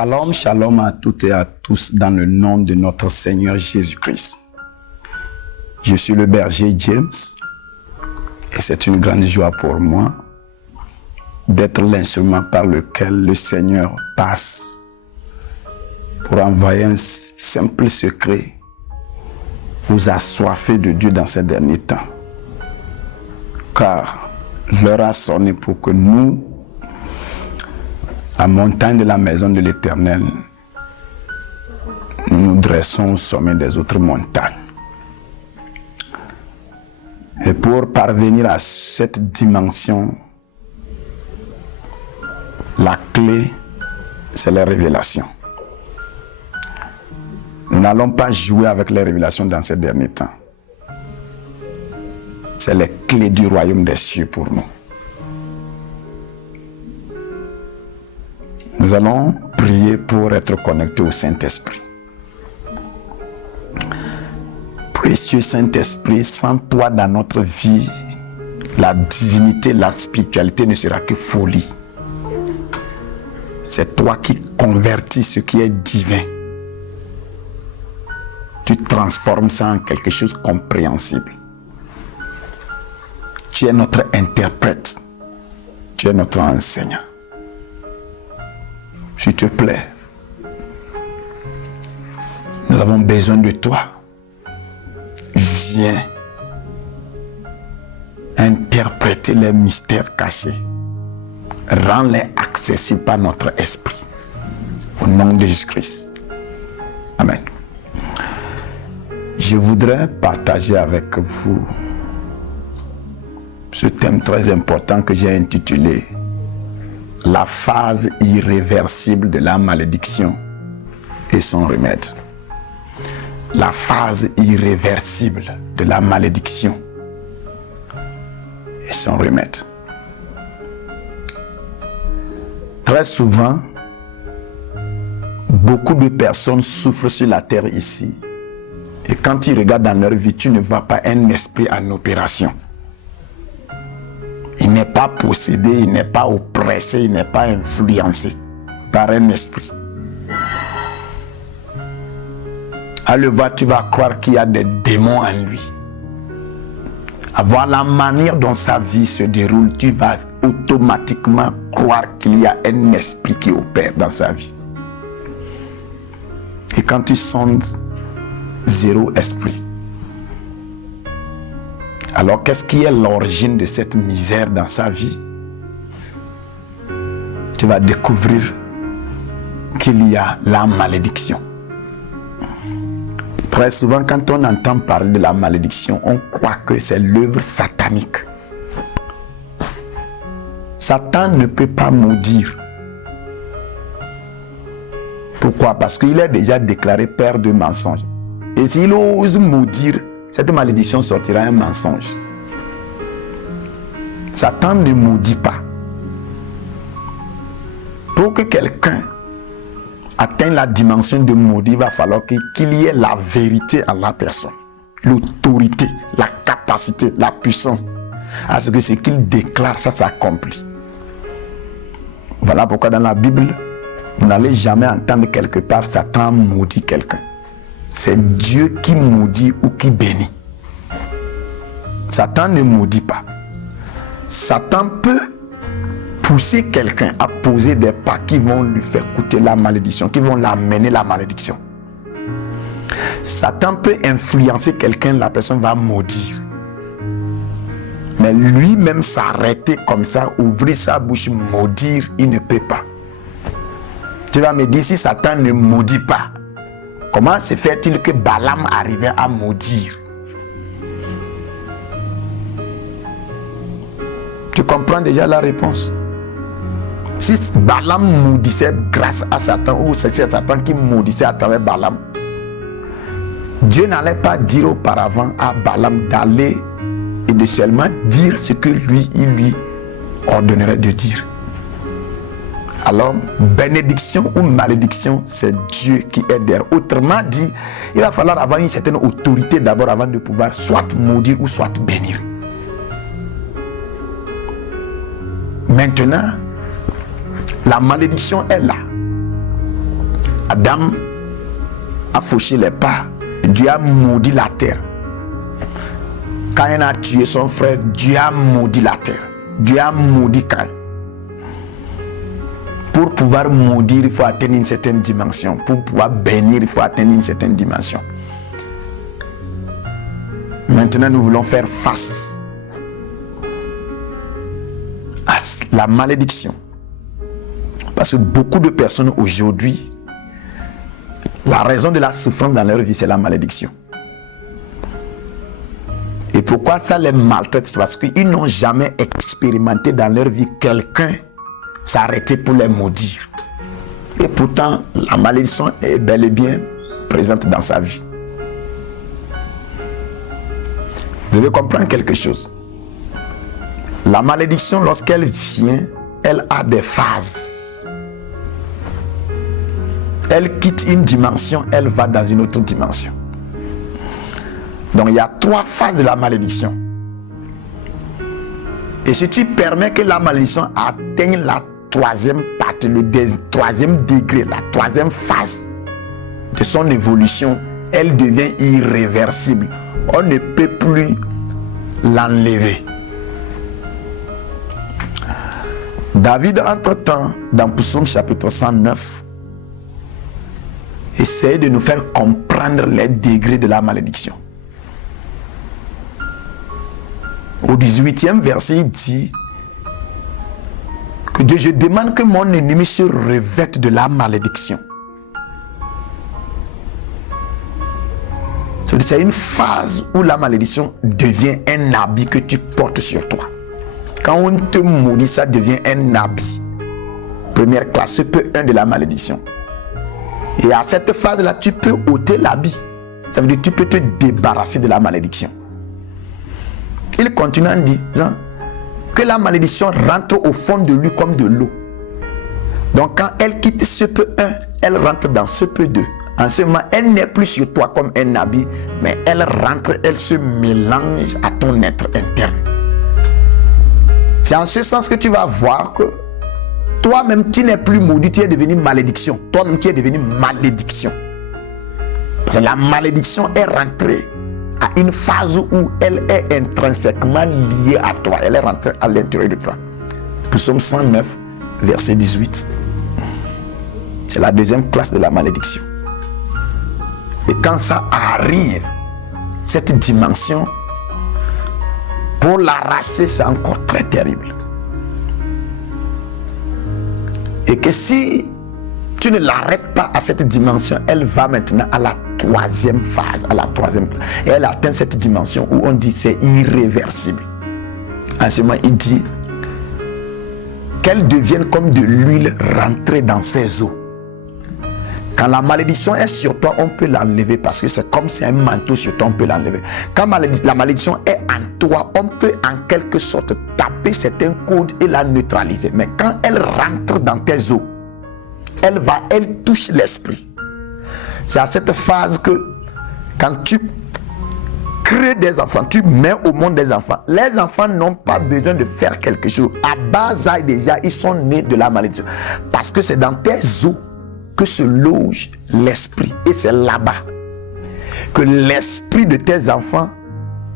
Shalom, shalom à toutes et à tous dans le nom de notre Seigneur Jésus-Christ. Je suis le berger James et c'est une grande joie pour moi d'être l'instrument par lequel le Seigneur passe pour envoyer un simple secret aux assoiffés de Dieu dans ces derniers temps. Car l'heure a sonné pour que nous, la montagne de la maison de l'Éternel, nous dressons au sommet des autres montagnes. Et pour parvenir à cette dimension, la clé, c'est les révélations. Nous n'allons pas jouer avec les révélations dans ces derniers temps. C'est les clés du royaume des cieux pour nous. Nous allons prier pour être connectés au Saint-Esprit. Précieux Saint-Esprit, sans toi dans notre vie, la divinité, la spiritualité ne sera que folie. C'est toi qui convertis ce qui est divin. Tu transformes ça en quelque chose de compréhensible. Tu es notre interprète. Tu es notre enseignant. S'il te plaît, nous avons besoin de toi. Viens interpréter les mystères cachés. Rends-les accessibles par notre esprit. Au nom de Jésus-Christ. Amen. Je voudrais partager avec vous ce thème très important que j'ai intitulé la phase irréversible de la malédiction et son remède. La phase irréversible de la malédiction et son remède. Très souvent, beaucoup de personnes souffrent sur la terre ici. Et quand ils regardent dans leur vie, tu ne vois pas un esprit en opération. Il n'est pas possédé, il n'est pas oppressé, il n'est pas influencé par un esprit. À le voir, tu vas croire qu'il y a des démons en lui. À voir la manière dont sa vie se déroule, tu vas automatiquement croire qu'il y a un esprit qui opère dans sa vie. Et quand tu sens zéro esprit, alors qu'est-ce qui est l'origine de cette misère dans sa vie? Tu vas découvrir qu'il y a la malédiction. Très souvent, quand on entend parler de la malédiction, on croit que c'est l'œuvre satanique. Satan ne peut pas maudire. Pourquoi? Parce qu'il est déjà déclaré père de mensonges. Et s'il ose maudire, cette malédiction sortira un mensonge. Satan ne maudit pas. Pour que quelqu'un atteigne la dimension de maudit, il va falloir qu'il y ait la vérité en la personne. L'autorité, la capacité, la puissance. À ce que ce qu'il déclare, ça s'accomplit. Voilà pourquoi dans la Bible, vous n'allez jamais entendre quelque part Satan maudit quelqu'un. C'est Dieu qui maudit ou qui bénit. Satan ne maudit pas. Satan peut pousser quelqu'un à poser des pas qui vont lui faire goûter la malédiction, qui vont l'amener la malédiction. Satan peut influencer quelqu'un, la personne va maudire. Mais lui-même s'arrêter comme ça, ouvrir sa bouche, maudire, il ne peut pas. Tu vas me dire, si Satan ne maudit pas, comment se fait-il que Balaam arrivait à maudire? Tu comprends déjà la réponse? Si Balaam maudissait grâce à Satan, ou c'est Satan qui maudissait à travers Balaam, Dieu n'allait pas dire auparavant à Balaam d'aller et de seulement dire ce que il lui ordonnerait de dire. Alors, bénédiction ou malédiction, c'est Dieu qui est derrière. Autrement dit, il va falloir avoir une certaine autorité d'abord avant de pouvoir soit maudire ou soit bénir. Maintenant, la malédiction est là. Adam a fauché les pas. Dieu a maudit la terre. Quand il a tué son frère, Dieu a maudit la terre. Dieu a maudit Caïn. Pour pouvoir maudire, il faut atteindre une certaine dimension. Pour pouvoir bénir, il faut atteindre une certaine dimension. Maintenant, nous voulons faire face à la malédiction. Parce que beaucoup de personnes aujourd'hui, la raison de la souffrance dans leur vie, c'est la malédiction. Et pourquoi ça les maltraite? C'est parce qu'ils n'ont jamais expérimenté dans leur vie quelqu'un s'arrêter pour les maudire. Et pourtant, la malédiction est bel et bien présente dans sa vie. Vous devez comprendre quelque chose. La malédiction, lorsqu'elle vient, elle a des phases. Elle quitte une dimension, elle va dans une autre dimension. Donc il y a 3 phases de la malédiction. Et si tu permets que la malédiction atteigne la 3e partie, le 3e degré, la 3e phase de son évolution, elle devient irréversible. On ne peut plus l'enlever. David, entre-temps, dans Psaume chapitre 109, essaie de nous faire comprendre les degrés de la malédiction. Au 18e verset, il dit que Dieu, je demande que mon ennemi se revête de la malédiction. C'est une phase où la malédiction devient un habit que tu portes sur toi. Quand on te maudit, ça devient un habit. Première classe, ce peu 1 de la malédiction. Et à cette phase-là, tu peux ôter l'habit. Ça veut dire que tu peux te débarrasser de la malédiction. Il continue en disant que la malédiction rentre au fond de lui comme de l'eau. Donc quand elle quitte ce peu 1, elle rentre dans ce peu 2. En ce moment, elle n'est plus sur toi comme un habit, mais elle rentre, elle se mélange à ton être interne. C'est en ce sens que tu vas voir que toi-même, tu n'es plus maudit, tu es devenu malédiction. Toi-même, tu es devenu malédiction. Parce que la malédiction est rentrée à une phase où elle est intrinsèquement liée à toi. Elle est rentrée à l'intérieur de toi. Psaume 109, verset 18. C'est la 2e classe de la malédiction. Et quand ça arrive, cette dimension, pour l'arracher, c'est encore très terrible. Et que si tu ne l'arrêtes pas à cette dimension, elle va maintenant à la 3e phase, et elle atteint cette dimension où on dit c'est irréversible. En ce moment, il dit qu'elle devienne comme de l'huile rentrée dans ses os. Quand la malédiction est sur toi, on peut l'enlever parce que c'est comme si un manteau sur toi, on peut l'enlever. Quand la malédiction est en toi, on peut en quelque sorte taper certains codes et la neutraliser. Mais quand elle rentre dans tes os, elle touche l'esprit. C'est à cette phase que quand tu crées des enfants, tu mets au monde des enfants. Les enfants n'ont pas besoin de faire quelque chose. À bas âge déjà, ils sont nés de la malédiction. Parce que c'est dans tes os que se loge l'esprit. Et c'est là-bas que l'esprit de tes enfants,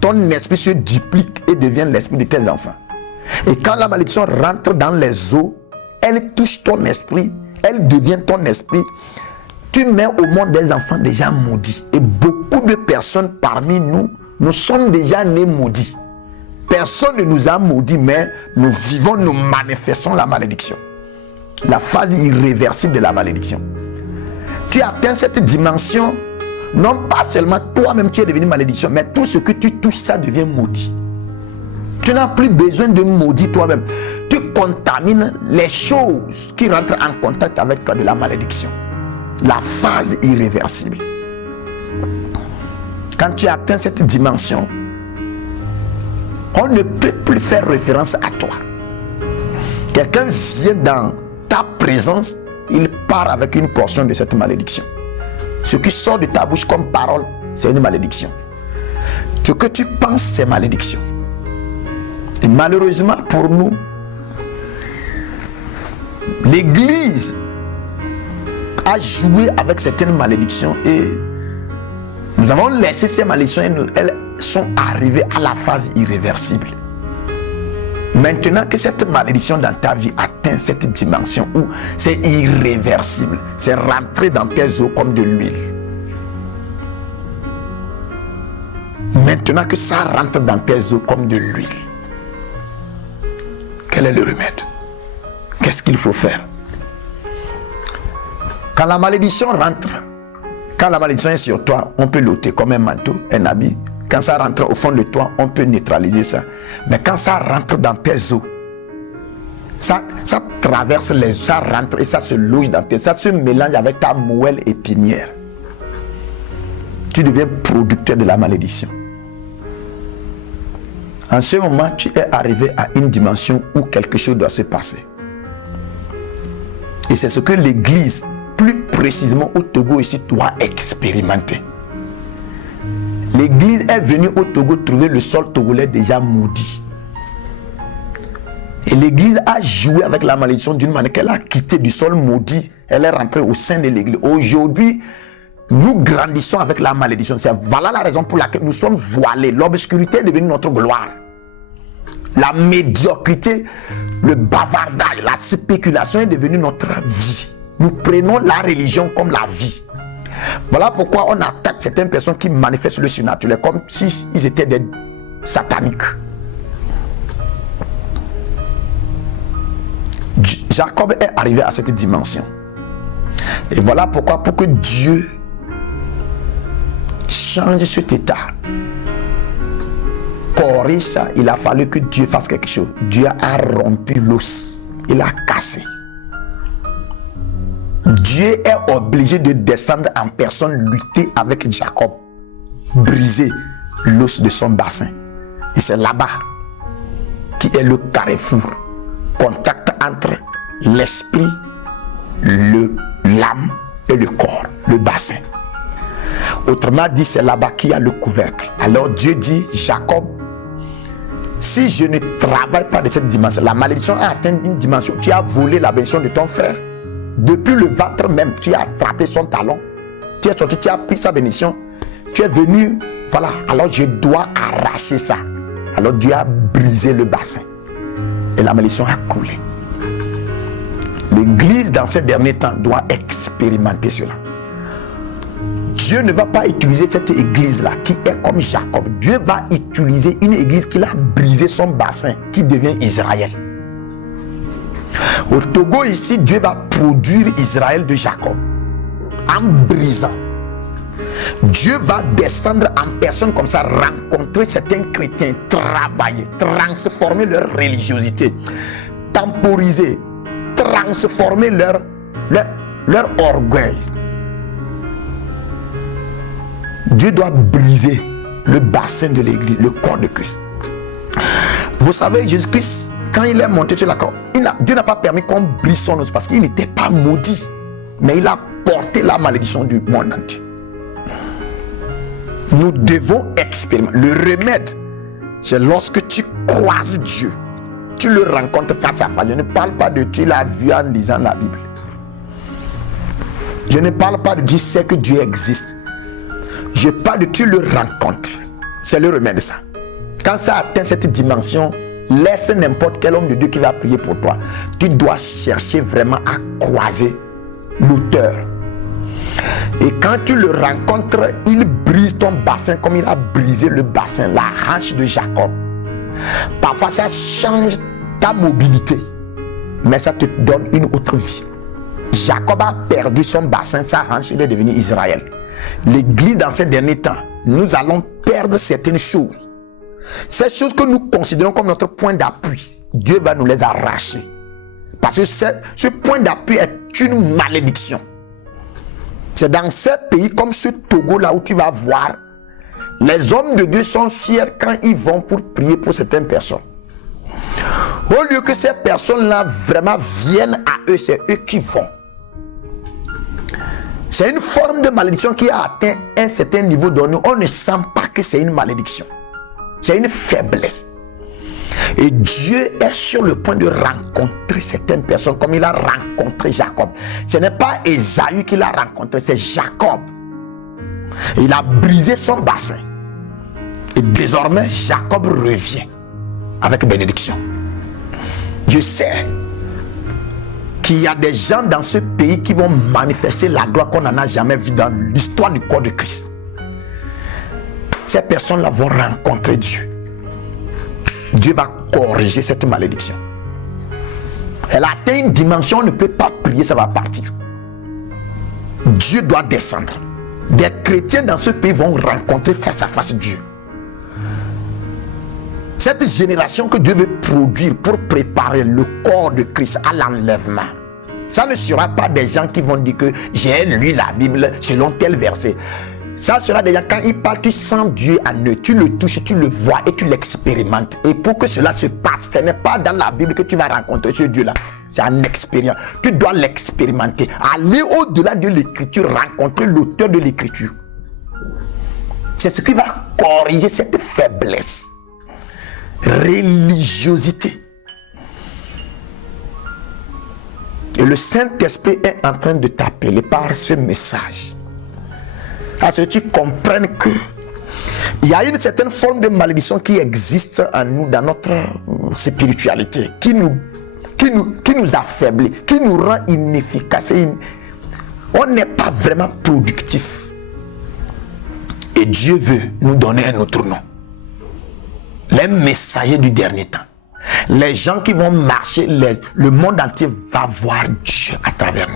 ton esprit se duplique et devient l'esprit de tes enfants. Et quand la malédiction rentre dans les os, elle touche ton esprit, elle devient ton esprit. Tu mets au monde des enfants déjà maudits. Et beaucoup de personnes parmi nous, nous sommes déjà nés maudits. Personne ne nous a maudits, mais nous vivons, nous manifestons la malédiction. La phase irréversible de la malédiction. Tu atteins cette dimension, non pas seulement toi-même tu es devenu malédiction, mais tout ce que tu touches, ça devient maudit. Tu n'as plus besoin de maudire toi-même. Tu contamines les choses qui rentrent en contact avec toi de la malédiction. La phase irréversible. Quand tu atteins cette dimension, on ne peut plus faire référence à toi. Quelqu'un vient dans ta présence, il part avec une portion de cette malédiction. Ce qui sort de ta bouche comme parole, c'est une malédiction. Ce que tu penses, c'est malédiction. Et malheureusement pour nous, l'église a joué avec certaines malédictions et nous avons laissé ces malédictions et elles sont arrivées à la phase irréversible. Maintenant que cette malédiction dans ta vie atteint cette dimension où c'est irréversible, c'est rentré dans tes os comme de l'huile. Maintenant que ça rentre dans tes os comme de l'huile, quel est le remède? Qu'est-ce qu'il faut faire? Quand la malédiction rentre, quand la malédiction est sur toi, on peut l'ôter comme un manteau, un habit. Quand ça rentre au fond de toi, on peut neutraliser ça. Mais quand ça rentre dans tes os, ça traverse les os, ça rentre et ça se loge dans tes os, ça se mélange avec ta moelle épinière. Tu deviens producteur de la malédiction. En ce moment, tu es arrivé à une dimension où quelque chose doit se passer. Et c'est ce que l'Église, plus précisément au Togo ici, doit expérimenter. L'Église est venue au Togo trouver le sol togolais déjà maudit. Et l'Église a joué avec la malédiction d'une manière qu'elle a quitté du sol maudit. Elle est rentrée au sein de l'Église. Aujourd'hui, nous grandissons avec la malédiction. Voilà la raison pour laquelle nous sommes voilés. L'obscurité est devenue notre gloire. La médiocrité, le bavardage, la spéculation est devenue notre vie. Nous prenons la religion comme la vie. Voilà pourquoi on attaque certaines personnes qui manifestent le surnaturel comme s'ils étaient des sataniques. Jacob est arrivé à cette dimension. Et voilà pourquoi, pour que Dieu change cet état, corrige ça, il a fallu que Dieu fasse quelque chose. Dieu a rompu l'os, il a cassé. Dieu est obligé de descendre en personne, lutter avec Jacob, briser l'os de son bassin. Et c'est là-bas qui est le carrefour, contact entre l'esprit, l'âme et le corps, le bassin. Autrement dit, c'est là-bas qu'il y a le couvercle. Alors Dieu dit, Jacob, si je ne travaille pas de cette dimension, la malédiction a atteint une dimension. Tu as volé la bénédiction de ton frère. Depuis le ventre même, tu as attrapé son talon. Tu es sorti, tu as pris sa bénédiction. Tu es venu, voilà. Alors je dois arracher ça. Alors Dieu a brisé le bassin. Et la malédiction a coulé. L'Église, dans ces derniers temps, doit expérimenter cela. Dieu ne va pas utiliser cette église-là qui est comme Jacob. Dieu va utiliser une église qui a brisé son bassin, qui devient Israël. Au Togo ici, Dieu va produire Israël de Jacob en brisant. Dieu va descendre en personne comme ça, rencontrer certains chrétiens, travailler, transformer leur religiosité, temporiser, transformer leur orgueil. Dieu doit briser le bassin de l'église, le corps de Christ. Vous savez, Jésus-Christ, quand il est monté sur la croix, Dieu n'a pas permis qu'on brise son os parce qu'il n'était pas maudit, mais il a porté la malédiction du monde entier. Nous devons expérimenter. Le remède, c'est lorsque tu croises Dieu, tu le rencontres face à face. Je ne parle pas de tu l'as vu en lisant la Bible. Je ne parle pas de tu sais que Dieu existe. Je parle de tu le rencontres. C'est le remède de ça. Quand ça atteint cette dimension, laisse n'importe quel homme de Dieu qui va prier pour toi. Tu dois chercher vraiment à croiser l'auteur. Et quand tu le rencontres, il brise ton bassin comme il a brisé le bassin, la hanche de Jacob. Parfois ça change ta mobilité, mais ça te donne une autre vie. Jacob a perdu son bassin, sa hanche, il est devenu Israël. L'église dans ces derniers temps, nous allons perdre certaines choses. Ces choses que nous considérons comme notre point d'appui, Dieu va nous les arracher. Parce que ce point d'appui est une malédiction. C'est dans ces pays comme ce Togo là où tu vas voir, les hommes de Dieu sont fiers quand ils vont pour prier pour certaines personnes. Au lieu que ces personnes-là vraiment viennent à eux, c'est eux qui vont. C'est une forme de malédiction qui a atteint un certain niveau donné. On ne sent pas que c'est une malédiction. C'est une faiblesse. Et Dieu est sur le point de rencontrer certaines personnes comme il a rencontré Jacob. Ce n'est pas Ésaü qu'il a rencontré, c'est Jacob. Il a brisé son bassin. Et désormais, Jacob revient avec bénédiction. Je sais qu'il y a des gens dans ce pays qui vont manifester la gloire qu'on n'en a jamais vue dans l'histoire du corps de Christ. Ces personnes-là vont rencontrer Dieu. Dieu va corriger cette malédiction. Elle a atteint une dimension, on ne peut pas prier, ça va partir. Dieu doit descendre. Des chrétiens dans ce pays vont rencontrer face à face Dieu. Cette génération que Dieu veut produire pour préparer le corps de Christ à l'enlèvement, ça ne sera pas des gens qui vont dire que j'ai lu la Bible selon tel verset. Ça sera des gens, quand ils parlent, tu sens Dieu en eux, tu le touches, tu le vois et tu l'expérimentes. Et pour que cela se passe, ce n'est pas dans la Bible que tu vas rencontrer ce Dieu-là. C'est en expérience. Tu dois l'expérimenter. Aller au-delà de l'écriture, rencontrer l'auteur de l'écriture. C'est ce qui va corriger cette faiblesse. Religiosité. Et le Saint-Esprit est en train de t'appeler par ce message à ce que tu comprennes que il y a une certaine forme de malédiction qui existe en nous, dans notre spiritualité, qui nous affaiblit, qui nous rend inefficaces. On n'est pas vraiment productif. Et Dieu veut nous donner un autre nom. Les messagers du dernier temps. Les gens qui vont marcher, le monde entier va voir Dieu à travers nous.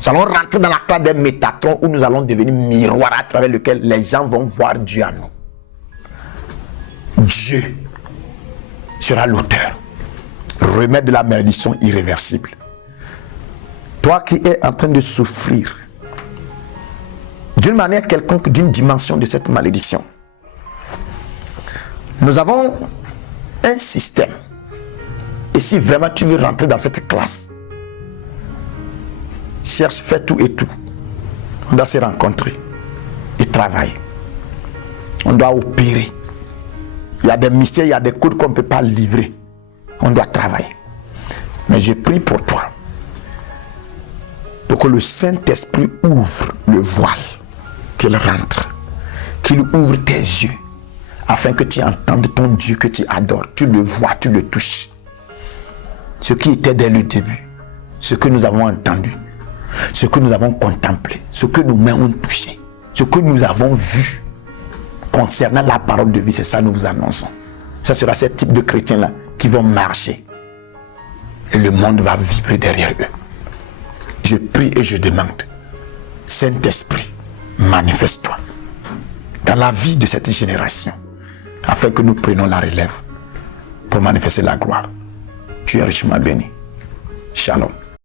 Nous allons rentrer dans la classe des Métatrons où nous allons devenir miroir à travers lequel les gens vont voir Dieu en nous. Dieu sera l'auteur. Remède de la malédiction irréversible. Toi qui es en train de souffrir d'une manière quelconque, d'une dimension de cette malédiction, nous avons un système. Et si vraiment tu veux rentrer dans cette classe, cherche, fais tout et tout. On doit se rencontrer et travailler. On doit opérer. Il y a des mystères, il y a des codes qu'on ne peut pas livrer. On doit travailler. Mais je prie pour toi, pour que le Saint-Esprit ouvre le voile, qu'il rentre, qu'il ouvre tes yeux, afin que tu entendes ton Dieu que tu adores. Tu le vois, tu le touches. Ce qui était dès le début, ce que nous avons entendu, ce que nous avons contemplé, ce que nos mains ont touché, ce que nous avons vu concernant la parole de vie, c'est ça que nous vous annonçons. Ce sera ce type de chrétiens-là qui vont marcher et le monde va vibrer derrière eux. Je prie et je demande, Saint-Esprit, manifeste-toi dans la vie de cette génération afin que nous prenions la relève pour manifester la gloire. Tu es richement béni. Shalom.